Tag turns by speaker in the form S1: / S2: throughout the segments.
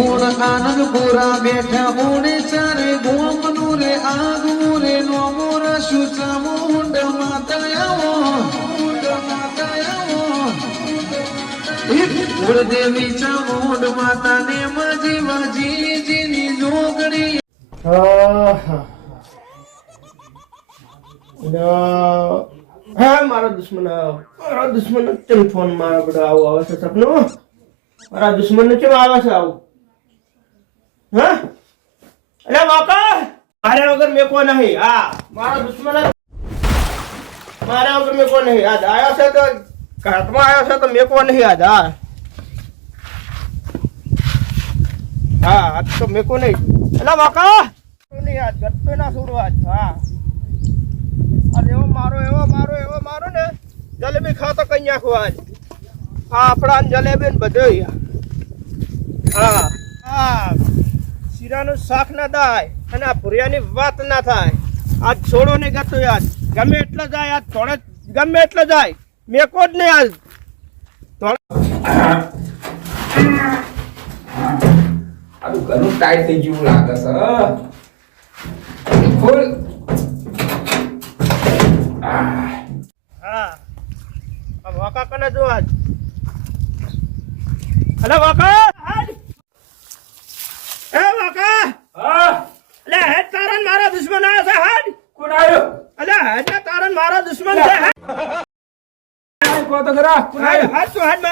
S1: ગુણ આનંદ પુરા બેઠા ઉડે ચારે ગોમનું રે આગું રે નોમો રસુ ચામુંડ માતા મુંડ માતા કુળદેવી
S2: દુશ્મન, મારો ફોન મારા બધા આવું, આવે છે સપનું? મારા દુશ્મન કેમ આવે છે આવું? હા? બાપા મારે વગર મેકો નહીં. હા મારા દુશ્મન મારા વગર મેકો નહીં. આજ આવ્યો છે તો ઘાટમાં આવ્યો છે તો મેકો નહીં આજ હા હા, આજ તો મેકો નહીં. એટલે બાકા નહીં આજ ગત્તો ના છોડવા આજ અરે એવો મારો એવો મારો એવો મારો ને, જલેબી ખાતો કઈ નાખો આજ. આ આપણા જલેબી ને બધું હા હા. શીરાનું શાક ના થાય અને આ ભુરિયાની વાત ના થાય. આજ છોડો નહીં ગતો યાર. ગમે એટલો જાય આજ થોડે ગમે એટલો જાય. મેકો જ નહીં આજ.
S3: આનું ઘણું ટાઈટ થઈ ગયું લાગે છે ખોલ.
S2: હા. વાકા કને જો આજ? અલે વાકા આજ એ વાકા
S3: હા
S2: અલે હે તારન મારા દુશ્મન આયા છે હાડ
S3: કોણ આવ્યો?
S2: અલે હાડ ના તારન મારા દુશ્મન છે હાડ
S3: આય કહો તો ખરા કોણ આવ્યો?
S2: હાડ તો હાડ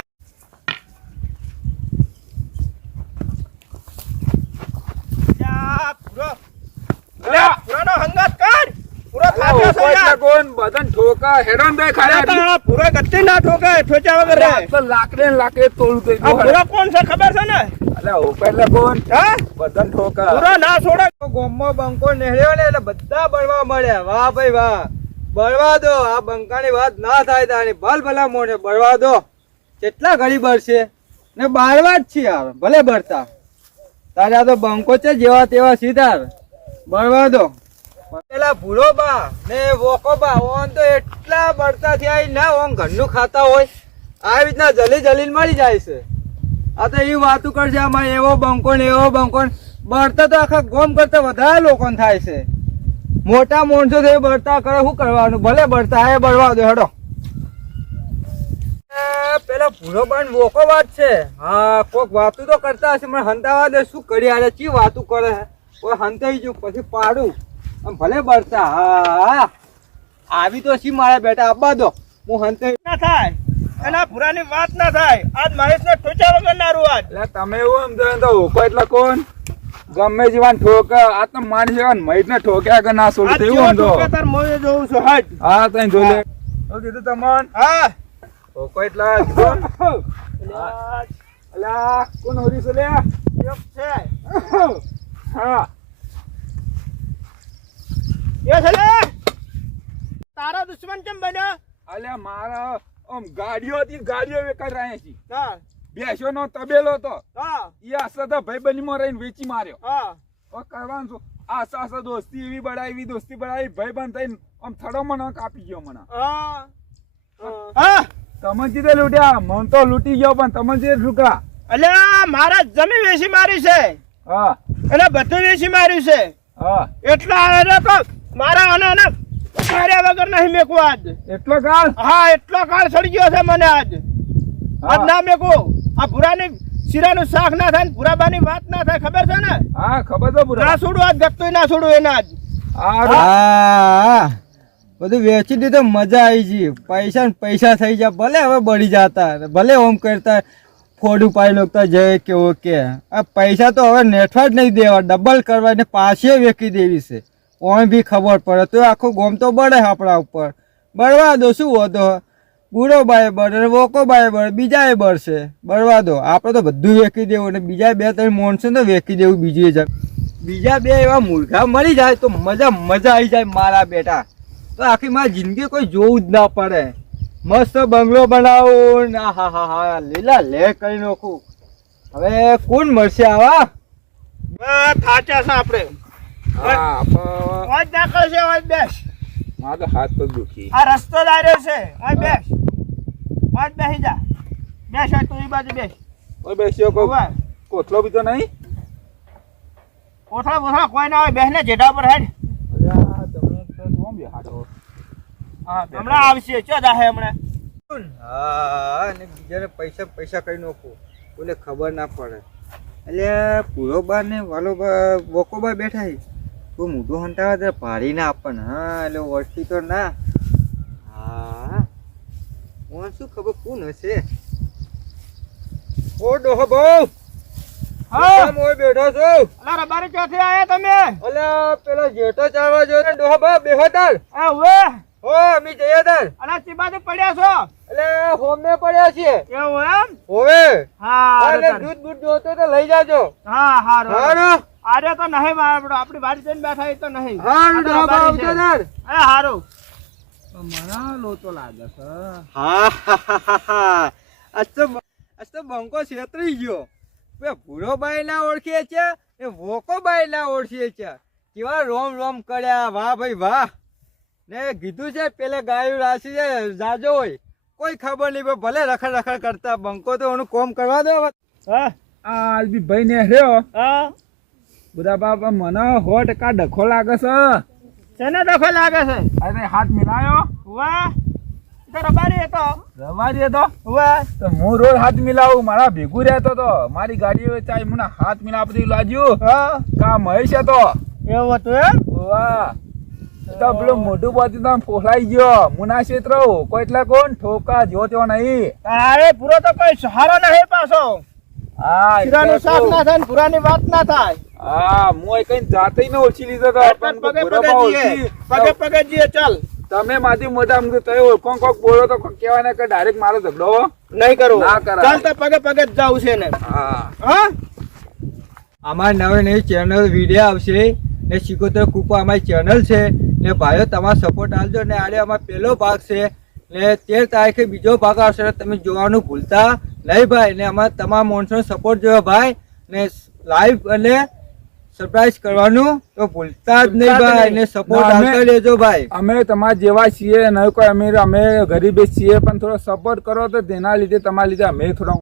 S2: યા પૂરો
S3: અલ્યા
S2: પૂરાનો હંગાત કાઢ પૂરો
S3: અલ્યા,
S2: થાક્યો છે
S3: ઓકો એટલે
S2: યાર
S3: કોણ? બધાને ઠોકા હેરાન થાય ખાલી
S2: અરે તારા ના ઠોકે ઠોચા વગર
S3: તો લાકડે લાકડે તોડું થઈ ગયું
S2: પૂરો કોણ છે ખબર છે ને?
S3: અલ્યા ઓકો એટલે કોણ?
S2: હા?
S3: બધાને ઠોકા.
S2: પૂરો ના છોડે.
S4: ગોમમાં બંકો નેહળ્યો ને એટલે બધા બળવા મળ્યા. વાહ ભાઈ વાહ. બળવા દો. આ બંકાની વાત ના થાય તાણી ભલ ભલા મોને બળવા દો. કેટલા ઘડી બળશે ને બાળવા જ છે યાર ભલે બળતા. તારે આ તો બંકો છે જેવા તેવા સીધા. બળવા દો. પેલા ભૂલો બા ને વોકો બા ઓન તો એટલા બળતા થયા ના ઓન ઘરનું ખાતા હોય. આવી રીતના જલી જલીને મળી જાય છે. આ તો એ વાતું કરશે આમાં એવો બંકો એવો બંકો બળતા તો આખા ગોમ કરતા વધારે લોકો થાય છે. મોટા માણસો થઈ બળતા કરે, શું કરવાનું? ભલે બળતા એ બળવા દે, હડો. પેલા ભૂરો પણ મોકો વાત છે. હા, કોક વાતું તો કરતા હશે, મને હંતાવા દે, શું કરી આલે, ચી વાતું કરે કોઈ હંતાઈ ગયું, પછી પાડું. ભલે બળતા હા. આવી તો શી મારા બેટા આપવા દો. હું હંતે
S2: ના થાય. એના પુરાની વાત ના થાય. આજ મહેશ ને ઠોચા વગર ના રૂ આજ.
S3: એટલે તમે એવું સમજો તો ઓકો એટલે કોણ? ગમે જીવાન ઠોક આ તો માની જવાન મહિત ને ઠોક્યા કે ના છોડું તેવું સમજો
S2: તાર મોએ જોઉં છું હટ
S3: હા તઈ જોઈ લે. કીધું તમન?
S2: હા.
S3: ઓકો એટલે અલા કોણ? હોરી છે લે
S2: છે.
S3: હા.
S2: છે લે તારો દુશ્મન કેમ બન્યો?
S3: અલ્યા મારા આમ ગાડીઓ હતી ગાડીઓ વેકાર રહ્યા છે
S2: હા.
S3: બેસ્યો નો તબેલો તો
S2: હા.
S3: ઈ તો ભાઈબંધી માં રહીને વેચી માર્યો.
S2: હા.
S3: ઓ કરવાનું શું? આસા આસા દોસ્તી એવી બળાવી દોસ્તી બળાવી ભાઈબંધ થઈને આમ થડો મને કાપી ગયો મને.
S2: હા. હા.
S3: તમે જીતે લૂટ્યા મન તો લૂટી ગયો પણ તમે જે ઝુકા
S2: અલ્યા મારા જમી વેચી મારી છે.
S3: હા.
S2: એને બધું વેચી માર્યું છે.
S3: હા.
S2: એટલા આવે તો મારા અને એને કર્યા વગર નહીં મેકવું આજ.
S3: એટલો કાળ?
S2: હા એટલો કાળ સડી ગયો છે મને આજ. આજ ના મેકું. આ ભૂરાની શીરાનું શાક ના થાય ને ભૂરાબાની વાત ના થાય ખબર છે ને?
S3: હા ખબર તો પૂરા
S2: ના છોડું આજ ગત્તું ના છોડું એને આજ.
S3: હા
S4: હા? બધું વેચી દીધું મજા આવી ગઈ. પૈસા ને પૈસા થઈ જાય ભલે હવે બળી જતા ભલે ઓમ કરતા ફોડું પાઈ લોકતા જય કે. ઓકે આ પૈસા તો હવે નેઠવા જ નહીં દેવા. ડબલ કરવા ને પાછી વેચી દેવી છે. ઓમ બી ખબર પડે. તો આખું ગોમ તો બળે આપણા ઉપર. બળવા દો, શું હોતો બુરો બાય બળે, વોકો બાય બળે, બીજાએ બળશે. બળવા દો. આપણે તો બધું વેચી દેવું ને બીજા બે ત્રણ મોણસો તો વેચી દેવું બીજી જગ બીજા બે એવા મુર્ગા મળી જાય તો મજા મજા આવી જાય મારા બેટા. તો આખી મારી જિંદગી કોઈ જોવું જ ના પડે. મસ્ત બંગલો બનાવું ને હા હા હા, લીલા લે કરી નાખું. હવે કોણ મળશે આવા?
S2: થાચા છે આપણે.
S3: હા
S2: વાજ દાખલ છે વાજ બેસ.
S3: મારો હાથ તો દુખી.
S2: આ રસ્તો દાર્યો છે વાજ બેસ. વાજ બેસી જા. બેસ તું એ બાજુ બેસ.
S3: ઓય બેસ્યો કોઈ
S2: ઊભા.
S3: બી તો નહીં?
S2: કોથળા બોથળા કોઈ ના હોય બેસને જેઠા પર હેડ. હમણાં આવશે ચો જાહે હમણાં.
S4: હા અને બીજાને પૈસા પૈસા કઈ નાખું. કોઈને ખબર ના પડે. એટલે પૂરો બાર ને વાલો બા બેઠા કોઈ મોટું હંટાવે તો ભારી ના આપણને હા એટલે વસ્તી તો ના. હા. મને શું ખબર કોણ હશે? ઓ ડોહો બહુ.
S2: હા.
S4: મોય બેઠો છું.
S2: અલા રબારી ચોથી આયા તમે?
S4: અલ્યા પેલો જેઠો ચાલવા જો ને ડોહો બા બેહો તાર.
S2: એ ઉવે.
S4: હો અમે જઈએ તાર.
S2: અલા ચીબાથી પડ્યા છો?
S4: એટલે હોમે પડ્યા છે
S2: એવું એમ?
S4: હોવે.
S2: હા
S4: દૂધ બૂધ જોતો તો લઈ જાજો.
S2: હા હારું.
S4: હારું.
S2: આજે તો નહીં મારો આપણી વાડી જઈને બેઠા એ તો નહીં.
S4: હારું
S2: આ તો
S4: ડોહો બા
S2: રબારી છે.
S4: આવજો તાર
S2: એ હારું.
S3: મને લોચો લાગે છે.
S4: હા હા, હા, હા. આજ તો આજ તો બંકો છેતરી ગયો. બે ભૂરો બાઈ ના ઓળખીએ છે એ વોકો બાઈ ના ઓળખીએ છે. કેવા રોમ રોમ કર્યા વાહ ભાઈ વાહ. ને કીધું છે પેલે ગાયું રાશી છે જાજો હોય. કોઈ ખબર નહીં ભલે રખડ રખડ કરતા. બંકો તો એનું કોમ કરવા દો.
S2: હા.
S3: આલબી ભાઈ ને રહ્યો
S2: હા.
S3: બધા બાપા મને સો ટકા ડખો લાગે છે.
S2: શેને ડખો લાગે છે?
S3: અરે હાથ મિલાયો.
S2: વાહ. તો રબારી હતો.
S3: રવાજી હતો?
S2: વાહ.
S3: તો હું રોજ હાથ મિલાવું મારા ભેગું રહેતો તો. મારી ગાડી વેચાય મને હાથ મિલાવતી લાગ્યું.
S2: હા.
S3: કા મહેશ હતો
S2: એવું હતું એમ?
S3: વાહ. તો પેલું મોઢું પાછી તો ફોલાઈ ગયો. મુના ક્ષેત્ર કોઈ એટલે કોણ? ઠોકા જો તેવો નહીં.
S2: અરે પૂરો તો કોઈ સહારો નહીં પાછો.
S3: હા
S2: શીરાનું શાક ના થાય પૂરાની વાત ના થાય.
S3: હા હું કઈ જાતે ને ઓછી લીધો તો પણ
S2: પગે પગે જઈએ.
S3: ઓળખી.
S2: પગે પગે જઈએ ચાલ.
S3: તમે માથી મોટા તો ઓળખો કોક બોલો તો કોક કહેવાય ને કે ડાયરેક્ટ મારો ઝઘડો
S2: નહીં કરો.
S3: ના કરાય.
S2: ચાલ તો પગે પગે જ જાવું છે ને
S3: હા.
S2: હા?
S4: અમારી નવી નવી ચેનલ વીડિયો આવશે ને શીખોતર કૂપા અમારી ચેનલ છે ને ભાઈઓ તમારો સપોર્ટ આપજો ને આડે અમારો પહેલો ભાગ છે ને તેર તારીખે બીજો ભાગ આવશે તમે જોવાનું ભૂલતા નહીં ભાઈ ને અમારા તમામ માણસોનો સપોર્ટ જોયો ભાઈ ને લાઈવ અને સરપ્રાઈઝ કરવાનું તો ભૂલતા જ નહીં ભાઈ. ને સપોર્ટ આપતા લેજો ભાઈ
S3: અમે તમારા જેવા છીએ નહીં કોઈ અમે અમે ગરીબે છીએ પણ થોડો સપોર્ટ કરો તો તેના લીધે તમારા લીધે અમે થોડો